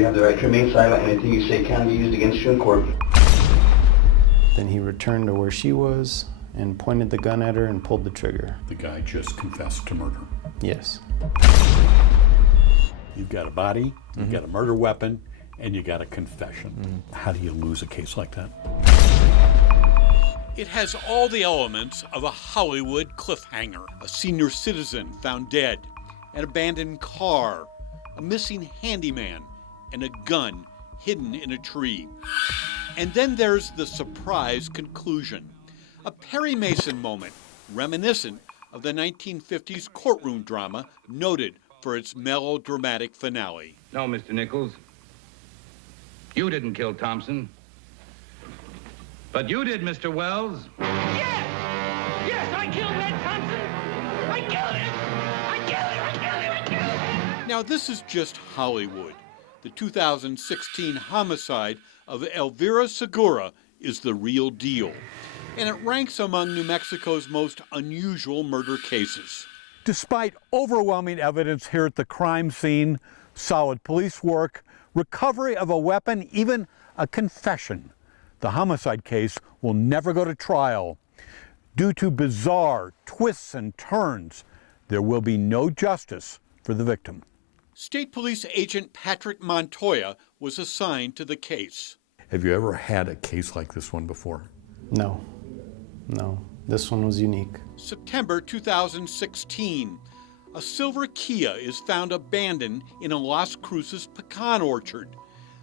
You have the right to remain silent. Anything you say can be used against you in court. Then he returned to where she was and pointed the gun at her and pulled the trigger. The guy just confessed to murder. Yes. You've got a body, you've got a murder weapon, and you got a confession. How do you lose a case like that? It has all the elements of a Hollywood cliffhanger. A senior citizen found dead, an abandoned car, a missing handyman, and a gun hidden in a tree. And then there's the surprise conclusion. A Perry Mason moment, reminiscent of the 1950s courtroom drama noted for its melodramatic finale. No, Mr. Nichols. You didn't kill Thompson. But you did, Mr. Wells. Yes! Yes, I killed Ned Thompson! I killed him! I killed him! I killed him! I killed him! Now, this is just Hollywood. The 2016 homicide of Elvira Segura is the real deal, and it ranks among New Mexico's most unusual murder cases. Despite overwhelming evidence here at the crime scene, solid police work, recovery of a weapon, even a confession, the homicide case will never go to trial. Due to bizarre twists and turns, there will be no justice for the victim. State Police Agent Patrick Montoya was assigned to the case. Have you ever had a case like this one before? No. This one was unique. September 2016, a silver Kia is found abandoned in a Las Cruces pecan orchard.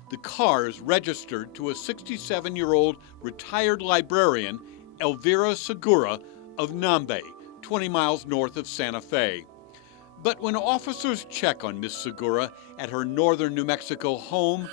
The car is registered to a 67-year-old retired librarian, Elvira Segura of Nambe, 20 miles north of Santa Fe. But when officers check on Miss Segura at her northern New Mexico home,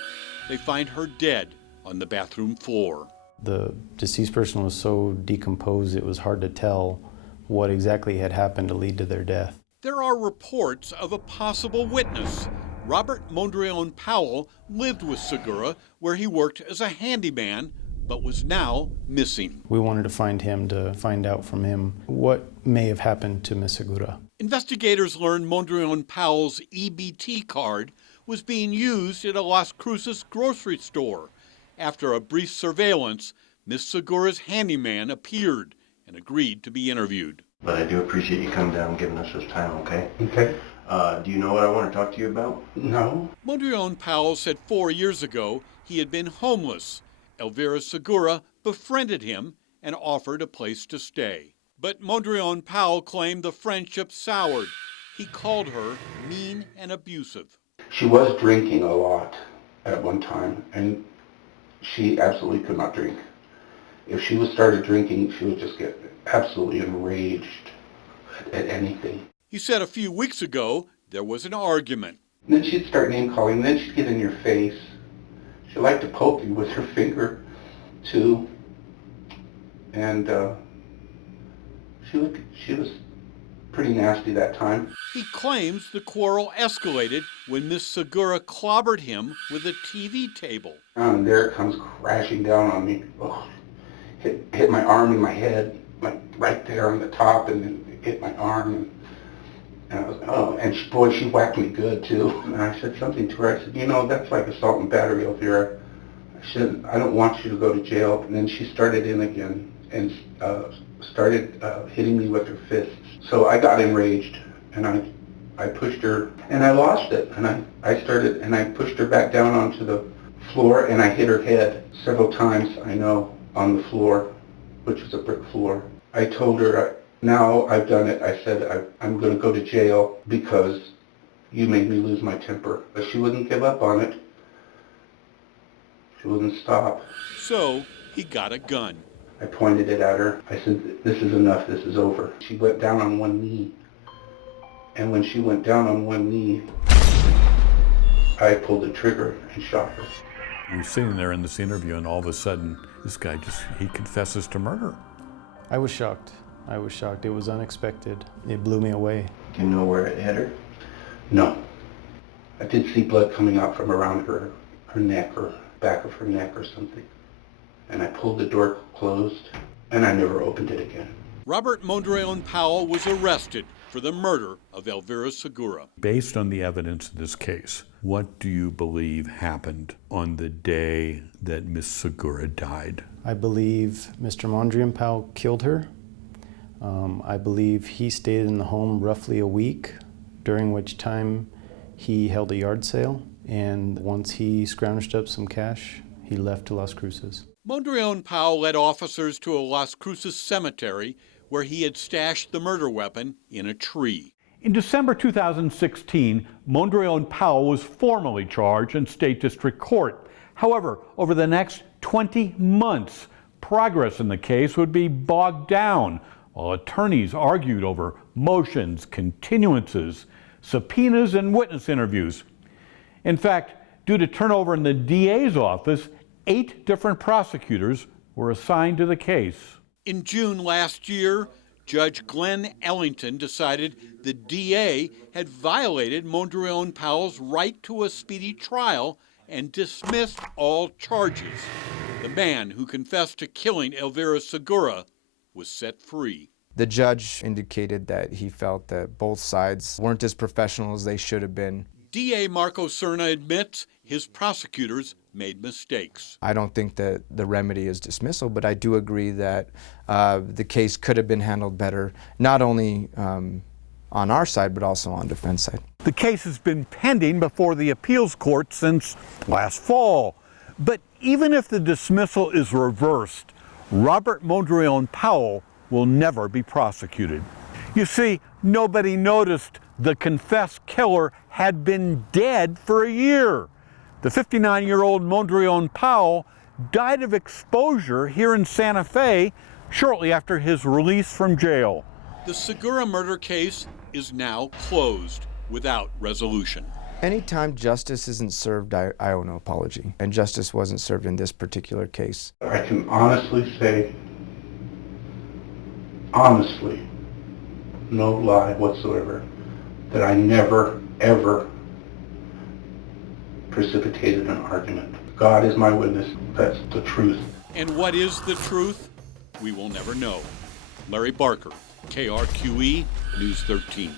they find her dead on the bathroom floor. The deceased person was so decomposed it was hard to tell what exactly had happened to lead to their death. There are reports of a possible witness. Robert Mondrian Powell lived with Segura, where he worked as a handyman, but was now missing. We wanted to find him to find out from him what may have happened to Miss Segura. Investigators learned Mondrian Powell's EBT card was being used at a Las Cruces grocery store. After a brief surveillance, Miss Segura's handyman appeared and agreed to be interviewed. But I do appreciate you coming down and giving us this time, okay? Okay. Do you know what I want to talk to you about? No. Mondrian Powell said 4 years ago he had been homeless. Elvira Segura befriended him and offered a place to stay. But Mondrian Powell claimed the friendship soured. He called her mean and abusive. She was drinking a lot at one time, and she absolutely could not drink. If she started drinking, she would just get absolutely enraged at anything. He said a few weeks ago there was an argument. And then she'd start name-calling, and then she'd get in your face. She liked to poke you with her finger, too. And she was pretty nasty that time. He claims the quarrel escalated when Miss Segura clobbered him with a TV table. And there it comes crashing down on me. Oh, hit my arm and my head, like right there on the top, and then hit my arm. And I was, oh, and she whacked me good too. And I said something to her. I said, you know, that's like assault and battery, Elvira. I don't want you to go to jail. And then she started in again and started hitting me with her fists. So I got enraged, and I pushed her, and I lost it. And I pushed her back down onto the floor, and I hit her head several times, I know, on the floor, which was a brick floor. I told her, now I've done it. I said, I'm going to go to jail because you made me lose my temper. But she wouldn't give up on it. She wouldn't stop. So he got a gun. I pointed it at her. I said, this is enough. This is over. She went down on one knee. And when she went down on one knee, I pulled the trigger and shot her. You're sitting there in this interview, and all of a sudden, this guy he confesses to murder. I was shocked. It was unexpected. It blew me away. Do you know where it hit her? No. I did see blood coming out from around her neck or back of her neck or something. And I pulled the door closed, and I never opened it again. Robert Mondrian Powell was arrested for the murder of Elvira Segura. Based on the evidence in this case, what do you believe happened on the day that Miss Segura died? I believe Mr. Mondrian Powell killed her. I believe he stayed in the home roughly a week, during which time he held a yard sale, and once he scrounged up some cash, he left to Las Cruces. Mondrian Powell led officers to a Las Cruces cemetery where he had stashed the murder weapon in a tree. In December 2016, Mondrian Powell was formally charged in state district court. However, over the next 20 months, progress in the case would be bogged down while attorneys argued over motions, continuances, subpoenas, and witness interviews. In fact, due to turnover in the DA's office, 8 different prosecutors were assigned to the case. In June last year, Judge Glenn Ellington decided the DA had violated Mondrian Powell's right to a speedy trial and dismissed all charges. The man who confessed to killing Elvira Segura was set free. The judge indicated that he felt that both sides weren't as professional as they should have been. DA Marco Cerna admits his prosecutors made mistakes. I don't think that the remedy is dismissal, but I do agree that the case could have been handled better, not only on our side, but also on defense side. The case has been pending before the appeals court since last fall. But even if the dismissal is reversed, Robert Mondrian Powell will never be prosecuted. You see, nobody noticed the confessed killer had been dead for a year. The 59-year-old Mondrian Powell died of exposure here in Santa Fe shortly after his release from jail. The Segura murder case is now closed without resolution. Anytime justice isn't served, I owe no apology. And justice wasn't served in this particular case. I can honestly say, honestly, no lie whatsoever, that I never, ever precipitated an argument. God is my witness. That's the truth. And what is the truth? We will never know. Larry Barker, KRQE, News 13.